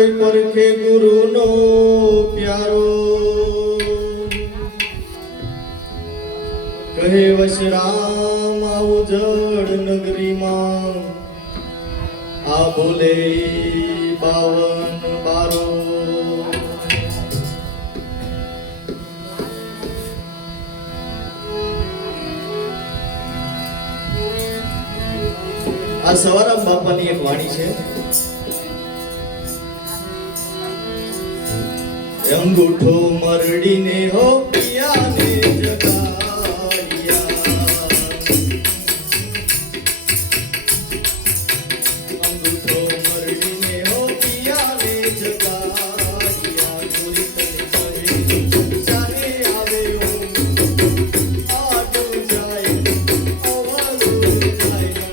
કોઈ પરખે ગુરુનો પ્યારો કહે વશરામ આવું જડ નગરીમાં આ બોલે 52 બારો આ સવારામ બાપાની એક વાણી છે અંગૂઠો મરડીને હો પિયાને જગાડ્યા અંગૂઠો મરડીને હો પિયાને જગાડ્યા ચોરી તને કહે ચાલે આવે આડું જાય અવાલું જાય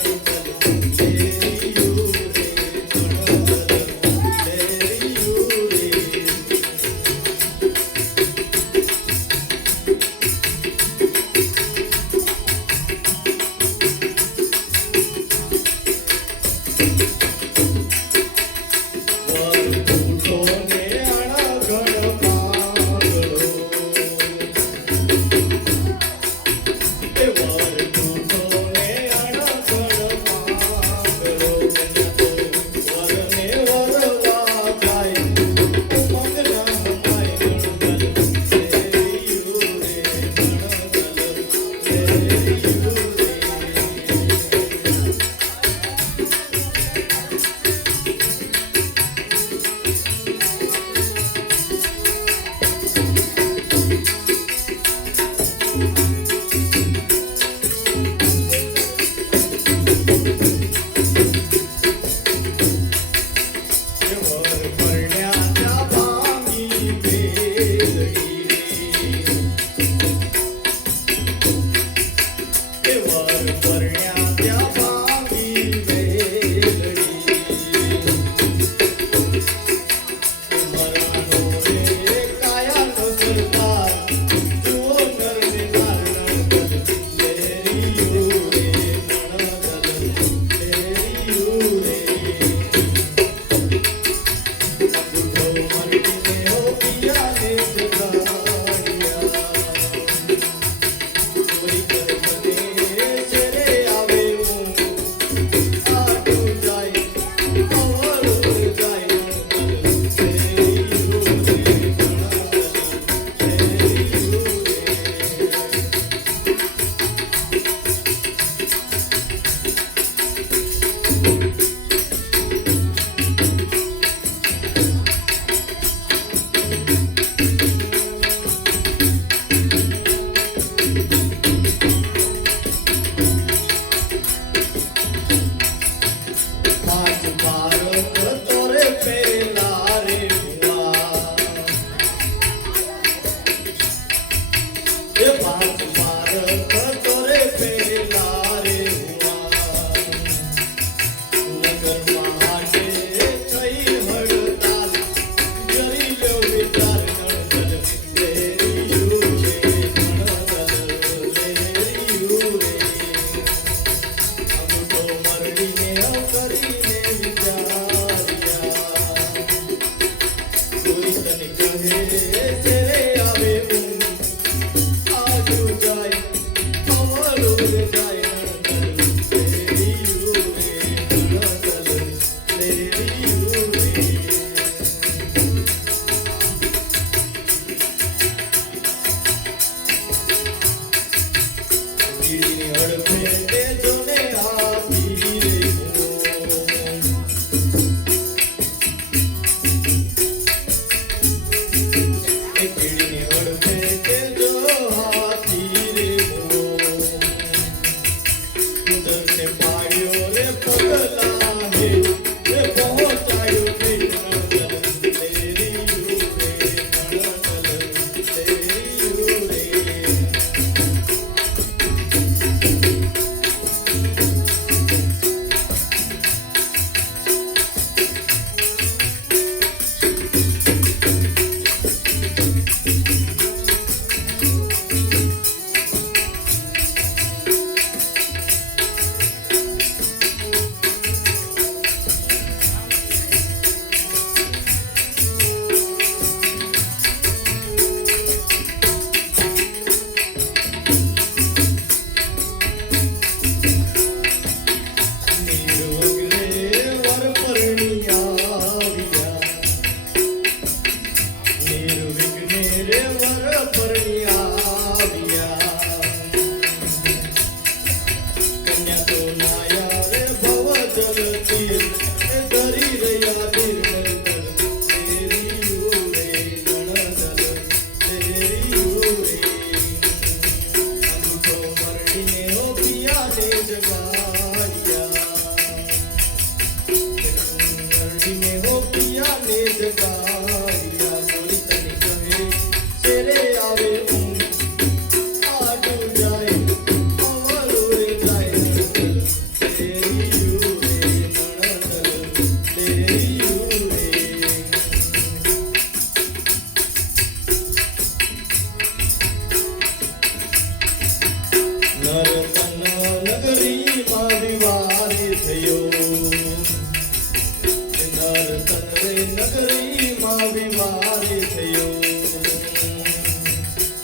રે નગરીમાં વિવારે થયો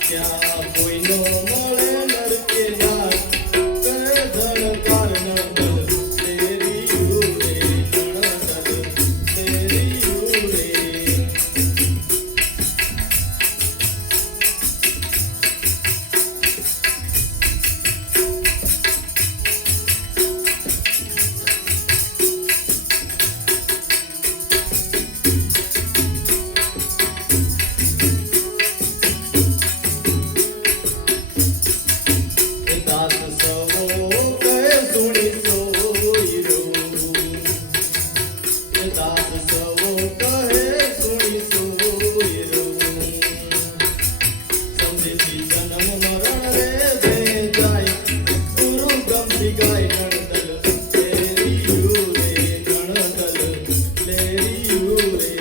ત્યાં કોઈનો મળે નરકે નાર કહે ધણકાર નંદલ તેરી ઉરે નંદલ તેરી ઉરે દાસ સવો કહે સુણી સોયરો દાસ સવો કહે સુણી સોયરો સમજેથી જન્મ મરણ રે બે જાય ગુરુ ગમતી ગાય નણદલ લેરી ઉરે નણદલ લેરી ઉરે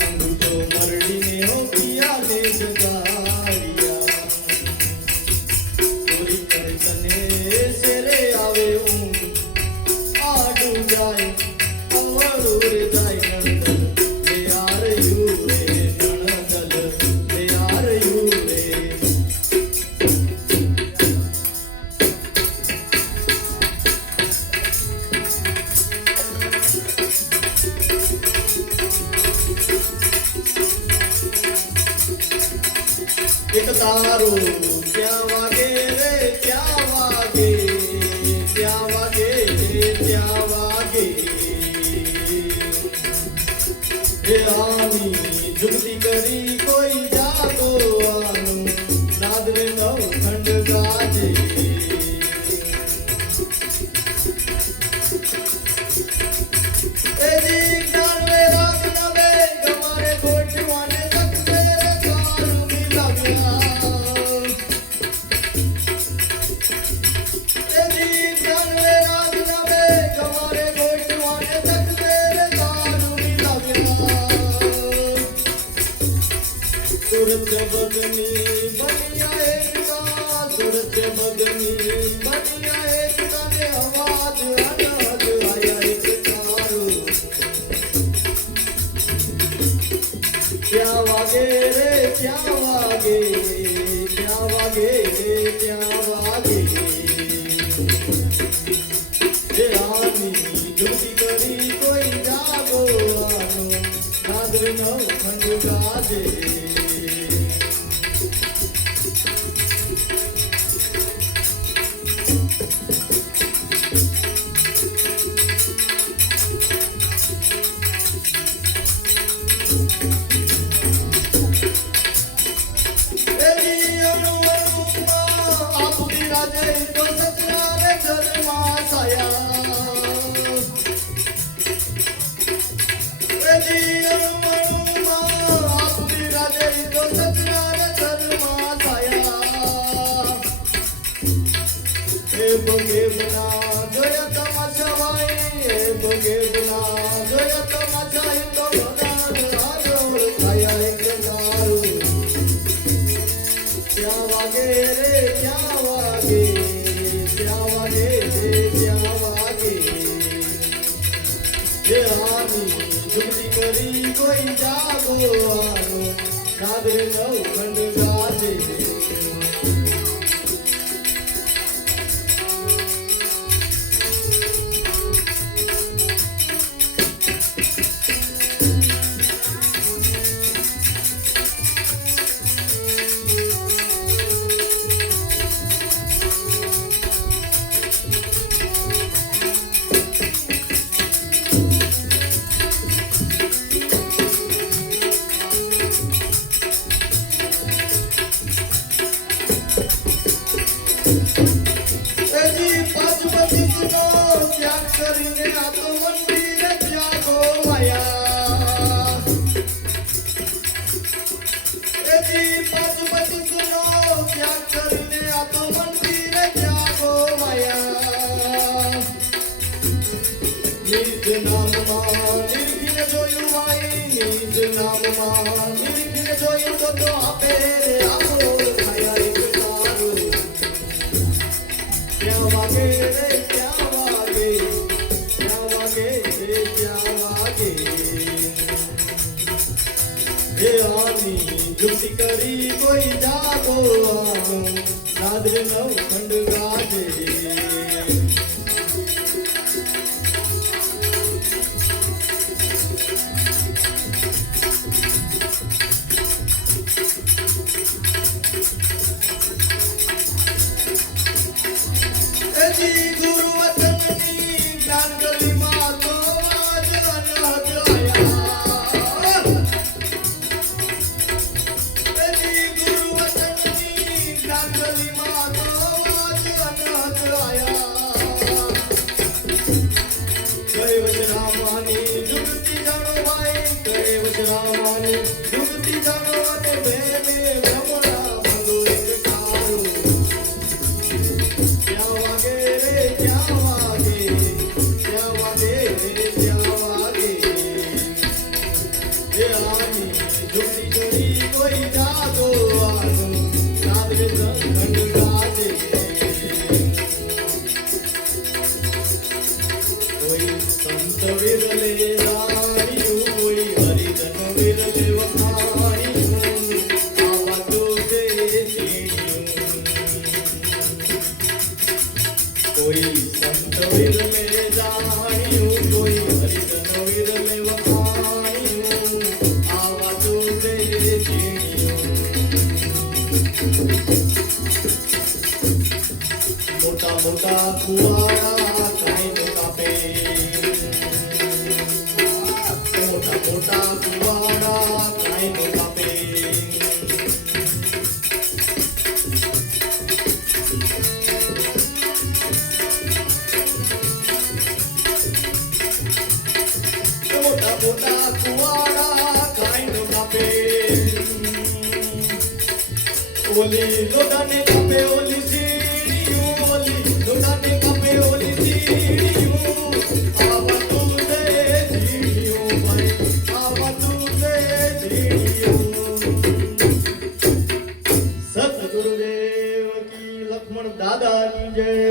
અંગૂઠો મરડીને હો કિયા ને જગાડિયા ચોરી કરે તને શેરે આવે ઊંઘ આડું જાય અવળું રે જાય નણદલ લે યાર યુ રે નણદલ લે યાર યુ રે એક તારો ક્યાં વાગે રે ક્યાં વાગે ક્યાં વાગે ક્યાં વાગે હે આની જુગતી કરી કોઈ જાગો આનું નાદ રે નવ ખંડ ગાજે એજી જ્ઞાન વે રાગ નવે ગમારે ગોઠવાને તકતે રે કારું મિલાવ્યા એજી જ્ઞાન વે રાગ નવે ગમારે ગોઠવાને તકતે રે કારું મિલાવ્યા સુરત બદની બનિયા એકતા સુરત બદની બનિયા એકતા ને અવાજ અનહદ આયા એક તારું ક્યાં વાગે રે ક્યાં વાગે ક્યાં વાગે ક્યાં વાગે હે રાની જુગતી કરી કોઈ જાગો આનો નાદર નવ ખંડ ગાજે એજી અણુ અણુમાં આપું રાજે તો સચરા રે જન્મા સાયા એજી અણુ અણુમાં આપું રાજે તો સચરા રે જન્મા સાયા એ બગે બના જોયા તમાશા ભાઈ એ બગે બના જોયા તમાશા તો ભગવાન રાજોળ થયા એક તારું ક્યાં વાગે રે ક્યાં વાગે ક્યાં વાગે ક્યાં વાગે હે આની જુગતી કરી કોઈ જાગો આનો નાદ રે નવ ખંડ ગાજે એજી પાંચ પચીસનો ત્યાગ કરીને આ તો મંદિરે જાગો આયા એજી પાંચ પચીસનો ત્યાગ કરીને આ તો મંદિરે જાગો આયા નિજ નામમાં નિરખીને જોયું ભાઈ નિજ નામમાં નિરખીને જોયું તો આપે રે આપો ખાયા એક તારું ક્યાં વાગે રે ક્યાં વાગે ક્યાં વાગે યુક્તિ કરી કોઈ જાગો આનો નાદર નવખંડ ગાજે ગુરુ વચનની જ્ઞાન ગલીમાં તો આજ અનહદ આયા ગુરુ વચનની જ્ઞાન ગલીમાં તો આજ અનહદ આયા કહે વજરામાની જુગતી જાણો ભાઈ કહે વજરામાની જુગતી જાણો અને બે ભ્રમણા ભગો એક કારો કોઈ જાગો આનો નાદર નવખંડ ગાજે કોઈ સંત વિરલે રાણીયું કોઈ હરિજન વિરલે વખાણીયું આવા તો તે કોઈ સંત વિરલે રાણીયું કોઈ હરિજન વિરલે વખાણીયું આવા તો તે મોટા મોટા કુવાડા કાંઈ નો કાપે મોટા મોટા કુવાડા કાંઈ નો કાપે મોટા મોટા કુવાડા કાંઈ નો કાપે ઓલી લોટાને કાપે ઓલી સીડીયું ઓલી લોટાને કાપે ઓલી સીડીયું આવા તું દે સીડીયું ભાઈ આવા તું દે સીડીયું સતગુરુદેવ કી લક્ષ્મણ દાદાની જય